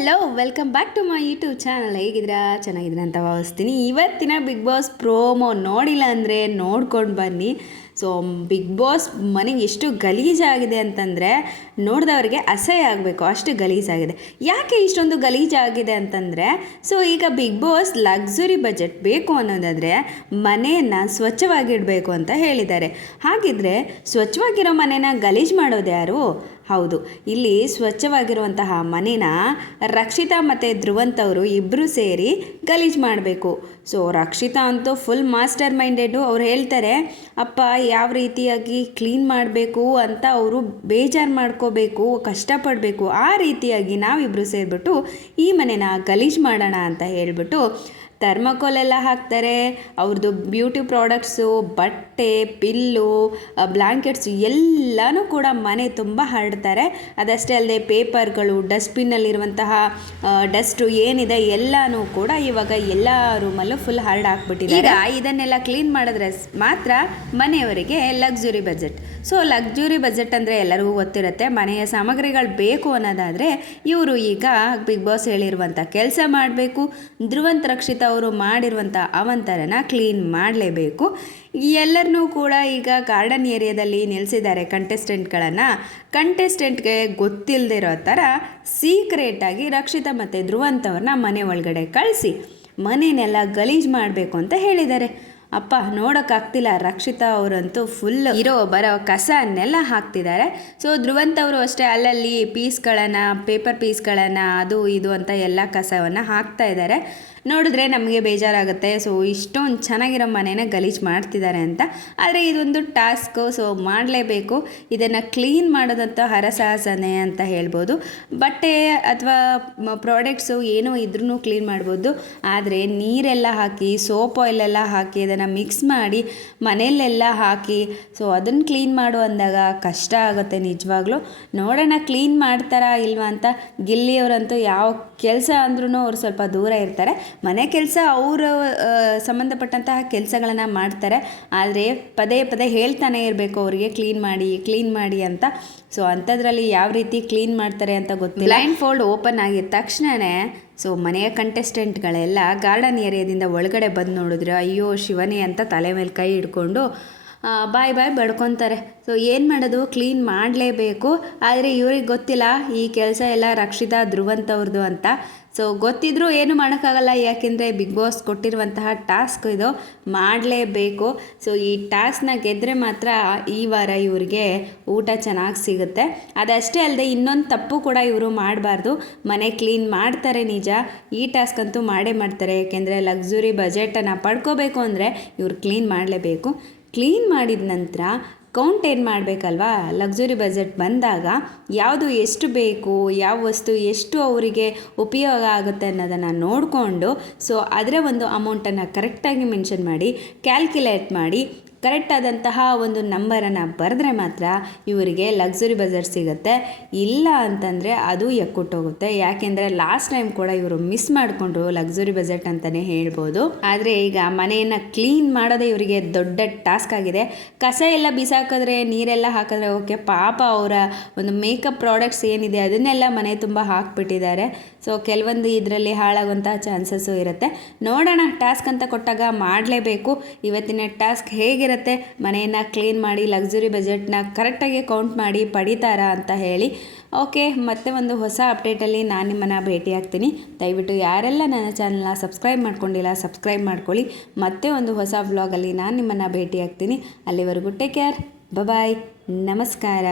Hello welcome back to my YouTube channel ಹೇಗಿದ್ದೀರಾ? ಚೆನ್ನಾಗಿದ್ದೀರಾ ಅಂತ ಭಾವಿಸ್ತೀನಿ. ಇವತ್ತಿನ ಬಿಗ್ ಬಾಸ್ ಪ್ರೋಮೋ ನೋಡಿಲ್ಲ ಅಂದರೆ ನೋಡ್ಕೊಂಡು ಬನ್ನಿ. ಸೊ ಬಿಗ್ ಬಾಸ್ ಮನೆಗೆ ಎಷ್ಟು ಗಲೀಜಾಗಿದೆ ಅಂತಂದರೆ ನೋಡಿದವರಿಗೆ ಅಸಹ್ಯ ಆಗಬೇಕು, ಅಷ್ಟು ಗಲೀಜಾಗಿದೆ. ಯಾಕೆ ಇಷ್ಟೊಂದು ಗಲೀಜಾಗಿದೆ ಅಂತಂದರೆ ಸೊ ಈಗ ಬಿಗ್ ಬಾಸ್ ಲಕ್ಸುರಿ ಬಜೆಟ್ ಬೇಕು ಅನ್ನೋದಾದರೆ ಮನೆಯನ್ನು ಸ್ವಚ್ಛವಾಗಿಡಬೇಕು ಅಂತ ಹೇಳಿದ್ದಾರೆ. ಹಾಗಿದ್ರೆ ಸ್ವಚ್ಛವಾಗಿರೋ ಮನೆನ ಗಲೀಜು ಮಾಡೋದು ಯಾರು? ಹೌದು, ಇಲ್ಲಿ ಸ್ವಚ್ಛವಾಗಿರುವಂತಹ ಮನೇನ ರಕ್ಷಿತಾ ಮತ್ತು ಧ್ರುವಂತ್ ಅವರು ಇಬ್ಬರು ಸೇರಿ ಗಲೀಜು ಮಾಡಬೇಕು. ಸೊ ರಕ್ಷಿತಾ ಅಂತೂ ಫುಲ್ ಮಾಸ್ಟರ್ ಮೈಂಡೆಡು ಅವ್ರು ಹೇಳ್ತಾರೆ, ಅಪ್ಪ ಯಾವ ರೀತಿಯಾಗಿ ಕ್ಲೀನ್ ಮಾಡಬೇಕು ಅಂತ ಅವರು ಬೇಜಾರು ಮಾಡ್ಕೋಬೇಕು, ಕಷ್ಟಪಡಬೇಕು, ಆ ರೀತಿಯಾಗಿ ನಾವಿಬ್ಬರು ಸೇರಿಬಿಟ್ಟು ಈ ಮನೆನ ಗಲೀಜು ಮಾಡೋಣ ಅಂತ ಹೇಳಿಬಿಟ್ಟು ಥರ್ಮಕೋಲ್ ಎಲ್ಲ ಹಾಕ್ತಾರೆ ಅವ್ರದ್ದು ಬ್ಯೂಟಿ ಪ್ರಾಡಕ್ಟ್ಸು ಬಟ್ಟೆ ಪಿಲ್ಲು ಬ್ಲ್ಯಾಂಕೆಟ್ಸು ಎಲ್ಲನೂ ಕೂಡ ಮನೆ ತುಂಬ ಹರಡ್ತಾರೆ ಅದಷ್ಟೇ ಅಲ್ಲದೆ ಪೇಪರ್ಗಳು ಡಸ್ಟ್ಬಿನ್ನಲ್ಲಿರುವಂತಹ ಡಸ್ಟು ಏನಿದೆ ಎಲ್ಲನೂ ಕೂಡ ಇವಾಗ ಎಲ್ಲ ರೂಮಲ್ಲೂ ಫುಲ್ ಹರ್ಡ್ ಹಾಕ್ಬಿಟ್ಟಿದ್ದಾರೆ. ಇದನ್ನೆಲ್ಲ ಕ್ಲೀನ್ ಮಾಡಿದ್ರೆ ಮಾತ್ರ ಮನೆಯವರಿಗೆ luxury budget so luxury budget ಅಂದರೆ ಎಲ್ಲರಿಗೂ ಗೊತ್ತಿರುತ್ತೆ. ಮನೆಯ ಸಾಮಗ್ರಿಗಳು ಬೇಕು ಅನ್ನೋದಾದರೆ ಇವರು ಈಗ ಬಿಗ್ ಬಾಸ್ ಹೇಳಿರುವಂಥ ಕೆಲಸ ಮಾಡಬೇಕು, ಧ್ರುವಂತ್ ರಕ್ಷಿತ್ ಅವರು ಮಾಡಿರುವಂಥ ಅವಂತರನ ಕ್ಲೀನ್ ಮಾಡಲೇಬೇಕು. ಎಲ್ಲರನ್ನೂ ಕೂಡ ಈಗ ಗಾರ್ಡನ್ ಏರಿಯಾದಲ್ಲಿ ನಿಲ್ಲಿಸಿದ್ದಾರೆ ಕಂಟೆಸ್ಟೆಂಟ್ಗಳನ್ನು ಕಂಟೆಸ್ಟೆಂಟ್ಗೆ ಗೊತ್ತಿಲ್ಲದಿರೋ ಥರ ಸೀಕ್ರೆಟಾಗಿ ರಕ್ಷಿತಾ ಮತ್ತು ಧ್ರುವಂತವ್ರನ್ನ ಮನೆ ಒಳಗಡೆ ಕಳಿಸಿ ಮನೆಯನ್ನೆಲ್ಲ ಗಲೀಜು ಮಾಡಬೇಕು ಅಂತ ಹೇಳಿದ್ದಾರೆ. ಅಪ್ಪ, ನೋಡೋಕ್ಕಾಗ್ತಿಲ್ಲ. ರಕ್ಷಿತಾ ಅವರಂತೂ ಫುಲ್ ಇರೋ ಬರೋ ಕಸನ್ನೆಲ್ಲ ಹಾಕ್ತಿದ್ದಾರೆ. ಸೊ ಧ್ರುವಂತ್ ಅವರು ಅಷ್ಟೇ ಅಲ್ಲಲ್ಲಿ ಪೀಸ್ಗಳನ್ನು ಪೇಪರ್ ಪೀಸ್ಗಳನ್ನು ಅದು ಇದು ಅಂತ ಎಲ್ಲ ಕಸವನ್ನು ಹಾಕ್ತಾ ಇದ್ದಾರೆ. ನೋಡಿದ್ರೆ ನಮಗೆ ಬೇಜಾರಾಗುತ್ತೆ. ಸೊ ಇಷ್ಟೊಂದು ಚೆನ್ನಾಗಿರೋ ಮನೇನ ಗಲೀಜು ಮಾಡ್ತಿದ್ದಾರೆ ಅಂತ. ಆದರೆ ಇದೊಂದು ಟಾಸ್ಕು ಸೊ ಮಾಡಲೇಬೇಕು. ಇದನ್ನು ಕ್ಲೀನ್ ಮಾಡೋದಂಥ ಹರಸಾಹಸನೆ ಅಂತ ಹೇಳ್ಬೋದು. ಬಟ್ಟೆ ಅಥವಾ ಪ್ರಾಡಕ್ಟ್ಸು ಏನೋ ಇದ್ರೂ ಕ್ಲೀನ್ ಮಾಡ್ಬೋದು. ಆದರೆ ನೀರೆಲ್ಲ ಹಾಕಿ ಸೋಪ್ ಆಯಿಲೆಲ್ಲ ಹಾಕಿ ಅದನ್ನು ಮಿಕ್ಸ್ ಮಾಡಿ ಮನೆಯಲ್ಲೆಲ್ಲ ಹಾಕಿ ಸೊ ಅದನ್ನು ಕ್ಲೀನ್ ಮಾಡು ಅಂದಾಗ ಕಷ್ಟ ಆಗುತ್ತೆ ನಿಜವಾಗ್ಲೂ. ನೋಡೋಣ ಕ್ಲೀನ್ ಮಾಡ್ತಾರಾ ಇಲ್ವಾ ಅಂತ ಗಿಲ್ಲಿಯವರಂತೂ ಯಾವ ಕೆಲಸ ಅಂದ್ರೂ ಅವ್ರು ಸ್ವಲ್ಪ ದೂರ ಇರ್ತಾರೆ. ಮನೆ ಕೆಲಸ ಅವರು ಸಂಬಂಧಪಟ್ಟಂತಹ ಕೆಲಸಗಳನ್ನು ಮಾಡ್ತಾರೆ. ಆದರೆ ಪದೇ ಪದೇ ಹೇಳ್ತಾನೆ ಇರಬೇಕು ಅವರಿಗೆ ಕ್ಲೀನ್ ಮಾಡಿ ಕ್ಲೀನ್ ಮಾಡಿ ಅಂತ. ಸೊ ಅಂಥದ್ರಲ್ಲಿ ಯಾವ ರೀತಿ ಕ್ಲೀನ್ ಮಾಡ್ತಾರೆ ಅಂತ ಗೊತ್ತಿಲ್ಲ. ಲೈನ್ ಫೋಲ್ಡ್ ಓಪನ್ ಆಗಿದ ತಕ್ಷಣವೇ ಸೊ ಮನೆಯ ಕಂಟೆಸ್ಟೆಂಟ್ಗಳೆಲ್ಲ ಗಾರ್ಡನ್ ಏರಿಯಾದಿಂದ ಒಳಗಡೆ ಬಂದು ನೋಡಿದ್ರೆ, ಅಯ್ಯೋ, ಶಿವನೇ ಅಂತ ತಲೆ ಮೇಲೆ ಕೈ ಹಿಡ್ಕೊಂಡು ಬಾಯ್ ಬಾಯ್ ಬಡ್ಕೊತಾರೆ. ಸೊ ಏನು ಮಾಡೋದು? ಕ್ಲೀನ್ ಮಾಡಲೇಬೇಕು. ಆದರೆ ಇವ್ರಿಗೆ ಗೊತ್ತಿಲ್ಲ, ಈ ಕೆಲಸ ಎಲ್ಲ ರಕ್ಷಿತಾ ಧ್ರುವಂತವ್ರದ್ದು ಅಂತ. ಸೊ ಗೊತ್ತಿದ್ರೂ ಏನು ಮಾಡೋಕ್ಕಾಗಲ್ಲ. ಯಾಕೆಂದರೆ ಬಿಗ್ ಬಾಸ್ ಕೊಟ್ಟಿರುವಂತಹ ಟಾಸ್ಕ್ ಇದು ಮಾಡಲೇಬೇಕು. ಸೊ ಈ ಟಾಸ್ಕ್ನ ಗೆದ್ದರೆ ಮಾತ್ರ ಈ ವಾರ ಇವರಿಗೆ ಊಟ ಚೆನ್ನಾಗಿ ಸಿಗುತ್ತೆ. ಅದಷ್ಟೇ ಅಲ್ಲದೆ ಇನ್ನೊಂದು ತಪ್ಪು ಕೂಡ ಇವರು ಮಾಡಬಾರ್ದು. ಮನೆ ಕ್ಲೀನ್ ಮಾಡ್ತಾರೆ ನಿಜ. ಈ ಟಾಸ್ಕ್ ಅಂತೂ ಮಾಡೇ ಮಾಡ್ತಾರೆ. ಯಾಕೆಂದರೆ ಲಕ್ಸುರಿ ಬಜೆಟನ್ನು ಪಡ್ಕೋಬೇಕು ಅಂದರೆ ಇವರು ಕ್ಲೀನ್ ಮಾಡಲೇಬೇಕು. ಕ್ಲೀನ್ ಮಾಡಿದ ನಂತರ ಕೌಂಟ್ ಏನು ಮಾಡಬೇಕಲ್ವಾ? ಲಕ್ಸುರಿ ಬಜೆಟ್ ಬಂದಾಗ ಯಾವುದು ಎಷ್ಟು ಬೇಕು, ಯಾವ ವಸ್ತು ಎಷ್ಟು ಅವರಿಗೆ ಉಪಯೋಗ ಆಗುತ್ತೆ ಅನ್ನೋದನ್ನು ನೋಡಿಕೊಂಡು ಸೊ ಅದರ ಒಂದು ಅಮೌಂಟನ್ನು ಕರೆಕ್ಟಾಗಿ ಮೆನ್ಷನ್ ಮಾಡಿ ಕ್ಯಾಲ್ಕುಲೇಟ್ ಮಾಡಿ ಕರೆಕ್ಟ್ ಆದಂತಹ ಒಂದು ನಂಬರನ್ನು ಬರೆದ್ರೆ ಮಾತ್ರ ಇವರಿಗೆ ಲಕ್ಸುರಿ ಬಜೆಟ್ ಸಿಗುತ್ತೆ. ಇಲ್ಲ ಅಂತಂದರೆ ಅದು ಎಕ್ಕುಟ್ಟೋಗುತ್ತೆ ಯಾಕೆಂದರೆ ಲಾಸ್ಟ್ ಟೈಮ್ ಕೂಡ ಇವರು ಮಿಸ್ ಮಾಡಿಕೊಂಡ್ರು ಲಕ್ಸುರಿ ಬಜೆಟ್ ಅಂತಲೇ ಹೇಳ್ಬೋದು. ಆದರೆ ಈಗ ಮನೆಯನ್ನು ಕ್ಲೀನ್ ಮಾಡೋದೇ ಇವರಿಗೆ ದೊಡ್ಡ ಟಾಸ್ಕ್ ಆಗಿದೆ. ಕಸ ಎಲ್ಲ ಬಿಸಾಕಿದ್ರೆ, ನೀರೆಲ್ಲ ಹಾಕಿದ್ರೆ ಓಕೆ, ಪಾಪ ಅವರ ಒಂದು ಮೇಕಪ್ ಪ್ರಾಡಕ್ಟ್ಸ್ ಏನಿದೆ ಅದನ್ನೆಲ್ಲ ಮನೆ ತುಂಬ ಹಾಕ್ಬಿಟ್ಟಿದ್ದಾರೆ. ಸೊ ಕೆಲವೊಂದು ಇದರಲ್ಲಿ ಹಾಳಾಗುವಂತಹ ಚಾನ್ಸಸ್ಸು ಇರುತ್ತೆ. ನೋಡೋಣ ಟಾಸ್ಕ್ ಅಂತ ಕೊಟ್ಟಾಗ ಮಾಡಲೇಬೇಕು. ಇವತ್ತಿನ ಟಾಸ್ಕ್ ಹೇಗಿರುತ್ತೆ ಮನೆಯನ್ನು ಕ್ಲೀನ್ ಮಾಡಿ ಲಕ್ಸುರಿ ಬಜೆಟ್ನ ಕರೆಕ್ಟಾಗಿ ಕೌಂಟ್ ಮಾಡಿ ಪಡಿತಾರಾ ಅಂತ ಹೇಳಿ. ಓಕೆ ಮತ್ತೆ ಒಂದು ಹೊಸ ಅಪ್ಡೇಟಲ್ಲಿ ನಾನು ನಿಮ್ಮನ್ನು ಭೇಟಿ ಆಗ್ತೀನಿ. ದಯವಿಟ್ಟು ಯಾರೆಲ್ಲ ನನ್ನ ಚಾನಲ್ನ ಸಬ್ಸ್ಕ್ರೈಬ್ ಮಾಡ್ಕೊಂಡಿಲ್ಲ ಸಬ್ಸ್ಕ್ರೈಬ್ ಮಾಡ್ಕೊಳ್ಳಿ. ಮತ್ತೆ ಒಂದು ಹೊಸ ವ್ಲಾಗಲ್ಲಿ ನಾನು ನಿಮ್ಮನ್ನು ಭೇಟಿ ಆಗ್ತೀನಿ. ಅಲ್ಲಿವರೆಗೂ ಟೇಕ್ ಕೇರ್ ಬಾಯ್ ನಮಸ್ಕಾರ.